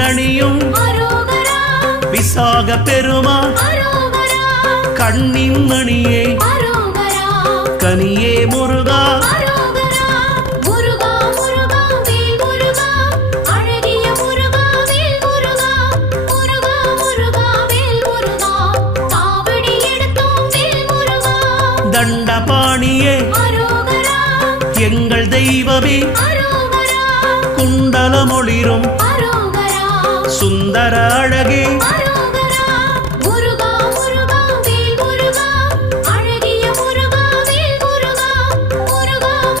தேரணியும் விசாக பெருமான் கண்ணின் மணியே கனியே முருகா தண்டபாணியே எங்கள் தெய்வமே குண்டலமொளிரும் சுந்தர அழகே